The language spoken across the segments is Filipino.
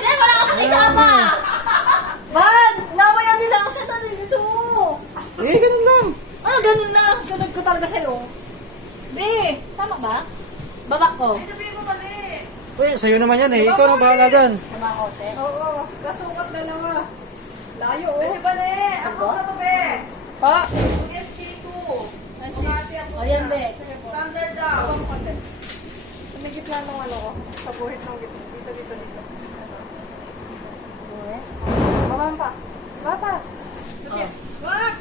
Kasi wala akong pakisama. Ban, namaya nila ako sa dito. Eh, ganun lang. Ano ganun lang? Sunod ko talaga sa'yo. Be, tama ba? Babak ko. Ay, sabihin mo mali. Uy, sa'yo naman yan eh. Ikaw na bahala dyan. Tama ko, te. Oo, kasukat dalawa. Layo, oh. Kasi ba, ne? Ako na to, be. Pa. SK2. SK2. Makati ako. Ayan, be. Standard daw. May gitna ng ano ko. Sa buhit ng gitna. Dito. Baba pa. Baba pa. Wag!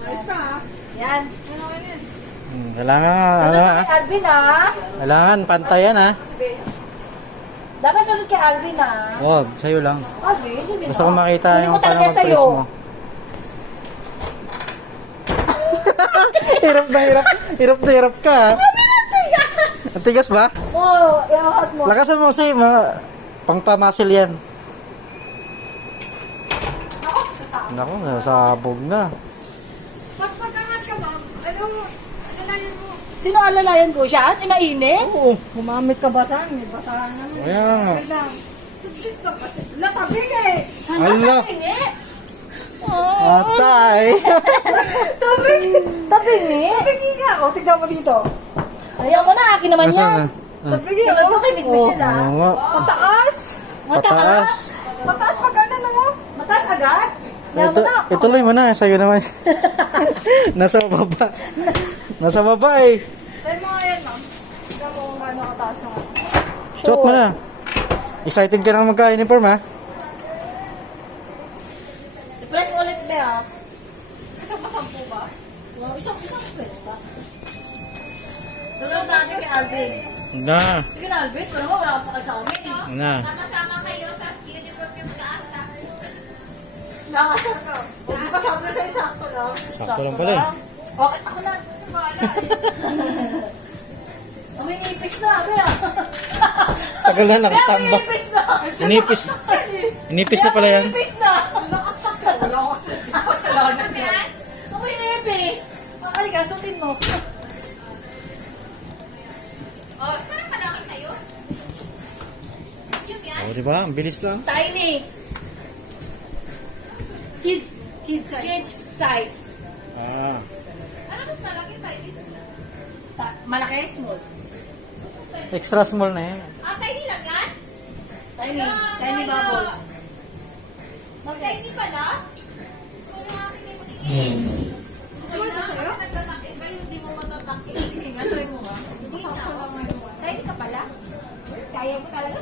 Ayos ka, ha? Yan. Ano yan? Kailangan, Sunod ano ka ha? kay Alvin, ha? Kailangan, pantayan ha. Dapat sunod kay Alvin, ha? Wag, sa'yo lang. Alvin, sige Gusto ko makita Hindi yung ko talaga paano mag-press sa'yo. mo. Hirap na hirap. Hirap na hirap ka ha. Ang tigas ba? Oo, iangat mo. Lakasan mo kasi, pangpamasil yan. Naku, nasabog na. Pag pagkangat ka, ma'am, alalayan mo. Sino alalayan ko siya? Inainit? Oo. Gumamit ka basan. May basahan naman. Kaya nga. Wait lang. Sudsit ka kasi. Latabi eh! Ala. Tabingi. Atay. Tabingi. Tabingi. Tabingi ka! O, tignan mo dito. Ayaw mo na, akin naman Nasaan yan. na? Tabingi, Sunod ko oh. kay Miss Michelle, ha? Oo nga. Mataas! Pataas. Mataas pag ano, no? Mataas agad? Ayaw mo Ito, na. ituloy mo na, sa'yo naman. Nasa baba. Nasa baba eh. Try mo nga yan, ma'am. Tignan mo kung gaano kataas yung ano. Shot mo na. Excited ka na magka-uniform ha? I-press mo ulit ba, ha? Isang masampu ba? Wow, isang press pa. Sunod natin kay Alvin. Na. Sige na, Alvin. Pero mo, wala ka pa kayo sa amin. Na. Nakasama kayo sa uniform yung taas na. Nakasal ka. O, di ba sabi ko sa'yo, sakto lang? Sakto lang pala eh. Okay, ako na. Bahala. May ipis na, Bea. Tagal na Bea, nakastamba. may ipis na. Inipis. Inipis na pala yan. May ipis na. Lakas na ka. Wala ko kasalanan yan. May ipis. Halika, sutin mo. Oh, parang malaki sa'yo. Yung yan. O, diba? Ang bilis lang. Tiny. Kids size. Kids size. Ah. Ano mas malaki pa? Malaki, small. Extra small na yan. Ah, tiny lang yan? Tiny. Tiny bubbles. Tiny pala? Small yung akin yung magiging. Small ba sa'yo? Nagtatakit ba yung di mo matatakit? Sige nga, try mo nga. Tiny ka pala? Kaya mo talaga.